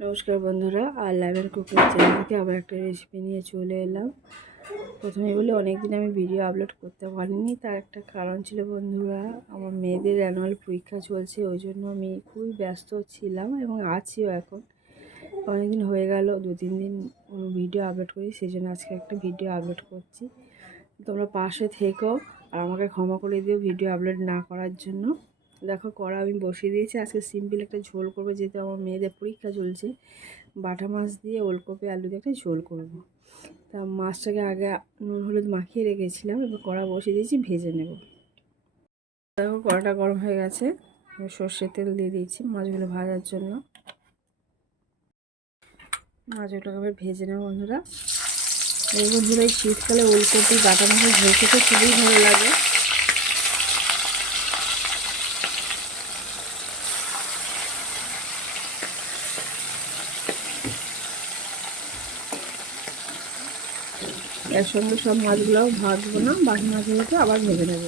নমস্কার বন্ধুরা, আর level cooking channel থেকে আবার একটা রেসিপি নিয়ে চলে এলাম। প্রথমে বলে অনেক দিন আমি ভিডিও আপলোড করতে পারিনি, তার একটা কারণ ছিল বন্ধুরা, আমার মেয়েদের অ্যানুয়াল পরীক্ষা চলছে, ওই জন্য আমি খুবই ব্যস্ত ছিলাম এবং আছিও এখন। অনেকদিন হয়ে গেল, দু, তিন দিন কোনো ভিডিও আপলোড করি সেই জন্য আজকে একটা ভিডিও আপলোড করছি। তোমরা পাশে থেকো, আর আমাকে ক্ষমা করে দিও ভিডিও আপলোড না করার জন্য। দেখো, কড়া আমি বসিয়ে দিয়েছি। আজকে সিম্পল একটা ঝোল করব, যেহেতু আমার মেয়েদের পরীক্ষা চলছে। বাটা মাছ দিয়ে ওলকপি, আলু দিয়ে একটা ঝোল করব। তা মাছটাকে আগে নুন, হলুদ মাখিয়ে রেখেছিলাম। এবার কড়া বসিয়ে দিয়েছি, ভেজে নেব। দেখো, কড়াটা গরম হয়ে গেছে। সর্ষের তেল দিয়ে দিয়েছি মাছগুলো ভাজার জন্য। মাছগুলোকে আবার ভেজে নেব, বন্ধুরা। এই বন্ধুরা, এই শীতকালে ওলকপি, বাটা মাছের ঝোল খেতে খুবই ভালো লাগে। এর সঙ্গে সব মাছগুলোও ভাজবো না, বাকি মাছগুলোকে আবার ভেজে নেব।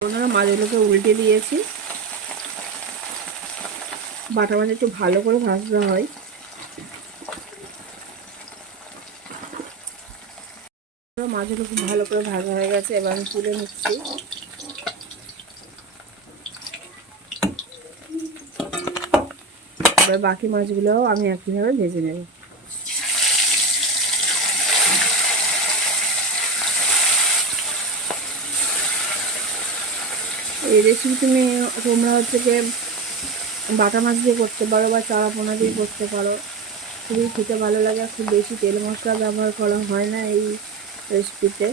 ওনারা মাছগুলোকে উল্টে দিয়েছি। বাটা মাছ একটু ভালো করে ভাজতে হয়। মাছগুলো খুব ভালো করে ভাজা হয়ে গেছে, এবার আমি তুলে নিচ্ছি। এবার বাকি মাছগুলোও আমি একইভাবে ভেজে নেব। এই রেসিপি তুমি তোমরা হচ্ছে গিয়ে বাটা মাছ দিয়ে করতে পারো বা চারা পোনা দিয়ে করতে পারো। খুবই খেতে ভালো লাগে খুব বেশি তেল মশলা ব্যবহার করা হয় না এই রেসিপিতে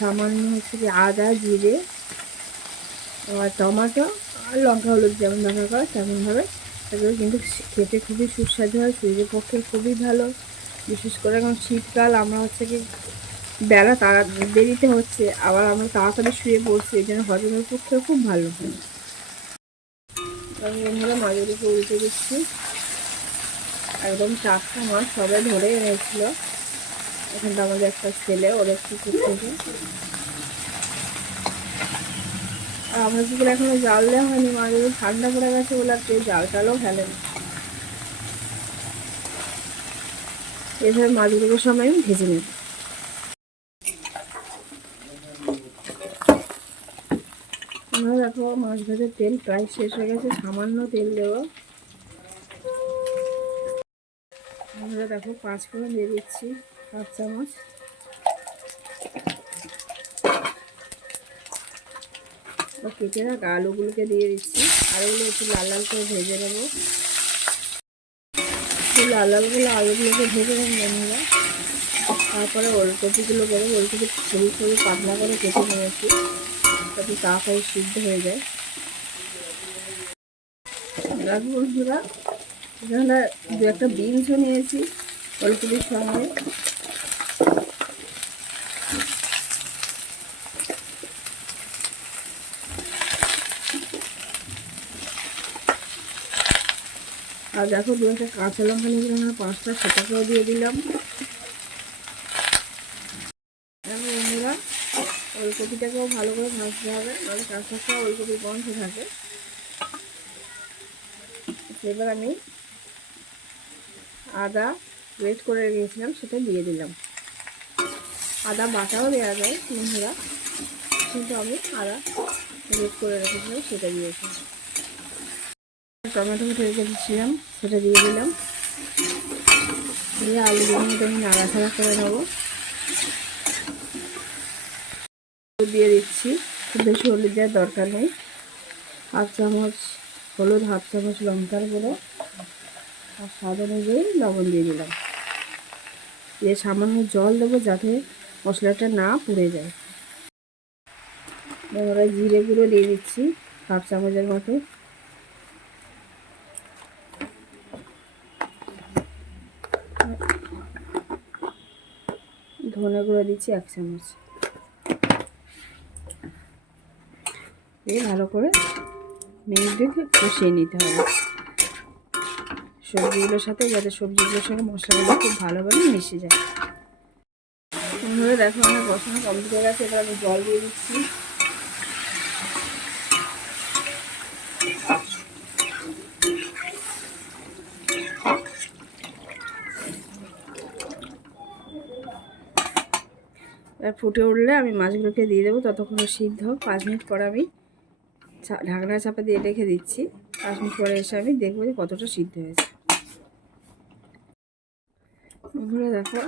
সামান্য হচ্ছে কি আদা, জিরে, আর টমাটো আর লঙ্কা, হলুদ যেমন ব্যবহার করা তেমনভাবে এগুলো কিন্তু খেতে খুবই সুস্বাদু হয়, শরীরের পক্ষে খুবই ভালো। বিশেষ করে এখন শীতকাল, আমরা হচ্ছে কি বেলা তারা দেরিতে হচ্ছে, আবার আমরা তাড়াতাড়ি শুয়ে পড়ছি, এই জন্য হজমের পক্ষে খুব ভালো। বন্ধুরা মাঝেদিকে উল্টে দিচ্ছি একদম চারটা মাছ সবাই ধরে এনেছিল। এখানটা আমাদের একটা ছেলে, ওর একটু থেকে আর আমরা কি এখনও জাল দেওয়া হয়নি মাছ ঠান্ডা পড়ে গেছে বলে আর কেউ জাল টালও ফেলে না। এভাবে মাছগুলোর সময় আমি ভেজে নেব। আমরা দেখো, মাছ ভাজার তেল প্রায় শেষ হয়ে গেছে, সামান্য তেল দেবো আমরা দেখো পাঁচ ফোড়ন দিয়ে দিচ্ছি পাঁচ চামচ। কেটে রাখা, আলুগুলোকে দিয়ে দিচ্ছি। আলুগুলো একটু লাল লাল করে ভেজে নেব। একটু লাল লাল করে আলুগুলোকে ভেজে নেব বন্ধুরা। তারপরে ওলকপিগুলো করে, ওলকপি সরু সরু পাতলা করে কেটে নিয়েছি যাতে তাড়াতাড়ি সিদ্ধ হয়ে যায়। দেখো বন্ধুরা, এখানে দু একটা বিনসও নিয়েছি ওলকপির সঙ্গে। আর দেখো দু একটা কাঁচা লঙ্কা নিয়েছিলাম পাঁচটা সেটাকেও দিয়ে দিলাম বন্ধুরা ওলকপিটাকেও ভালো করে ভাজতে হবে, নাহলে কাঁচা খাওয়া ওলকপির গন্ধ থাকে। এবার আমি আদা ওয়েট করে রেখেছিলাম, সেটা দিয়ে দিলাম। আদা বাটাও দেওয়া যায় বন্ধুরা কিন্তু আমি আদা ওয়েট করে রেখেছিলাম, সেটা দিয়েছি টমেটো রেখে দিচ্ছিলাম সেটা দিয়ে দিলাম। দিয়ে আলু দিয়ে আমি নাড়াচাড়া করে নেব। দিয়ে দিচ্ছি। খুব বেশি হলুদ দেওয়ার দরকার নেই। হাফ চামচ হলুদ, হাফ চামচ লঙ্কার গুঁড়ো আর স্বাদ অনুযায়ী লবণ দিয়ে দিলাম। দিয়ে সামান্য জল দেবো যাতে মশলাটা না পুড়ে যায়। এবারে জিরে গুঁড়ো দিয়ে দিচ্ছি, হাফ চামচের মতো। ধনে গুঁড়ো দিচ্ছি এক চামচ। দিয়ে ভালো করে মিনিট দেখে কষিয়ে নিতে হবে। সবজিগুলোর সাথে যাতে সবজিগুলোর সঙ্গে মশলাগুলো খুব ভালোভাবে মিশে যায়। সুন্দর দেখো আমার বসানো কমপ্লিট হয়ে গেছে। এবার আমি জল দিয়ে দিচ্ছি। ফুটে উঠলে আমি মাছগুলোকে দিয়ে দেবো। ততক্ষণ সিদ্ধ পাঁচ মিনিট পর আমি ঢাকনা চাপা দিয়ে রেখে দিচ্ছি। পাঁচ মিনিট পরে এসে আমি দেখব যে কতটা সিদ্ধ হয়েছে। ঘুরে দেখো,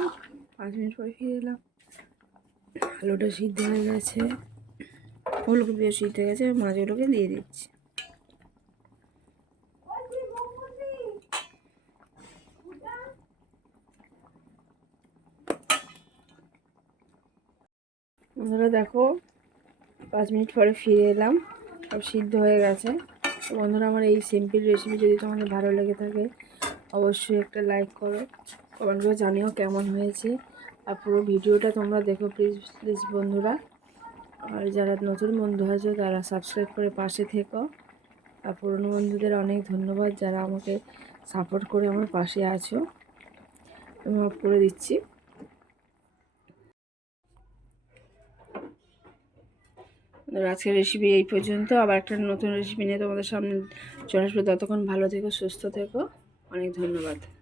পাঁচ মিনিট পরে ফিরে এলাম। আলুটা সিদ্ধ হয়ে গেছে। ফুলকপিও সিদ্ধ হয়ে গেছে মাছগুলোকে দিয়ে দিচ্ছি। বন্ধুরা দেখো, পাঁচ মিনিট পরে ফিরে এলাম। সিদ্ধ হয়ে গেছে। তো বন্ধুরা, আমার এই সিম্পল রেসিপি যদি তোমাদের ভালো লেগে থাকে, অবশ্যই একটা লাইক করো। কমেন্ট করে জানিও কেমন হয়েছে। আর পুরো ভিডিওটা তোমরা দেখো প্লিজ প্লিজ বন্ধুরা। আর যারা নতুন বন্ধু আছে, তারা সাবস্ক্রাইব করে পাশে থেকো। আর পুরনো বন্ধুদের অনেক ধন্যবাদ যারা আমাকে সাপোর্ট করে আমার পাশে আছো। আমি অফ করে দিচ্ছি। আজকের রেসিপি এই পর্যন্ত। আবার একটা নতুন রেসিপি নিয়ে তোমাদের সামনে চলে আসবে। ততক্ষণ ভালো থেকো, সুস্থ থেকো। অনেক ধন্যবাদ।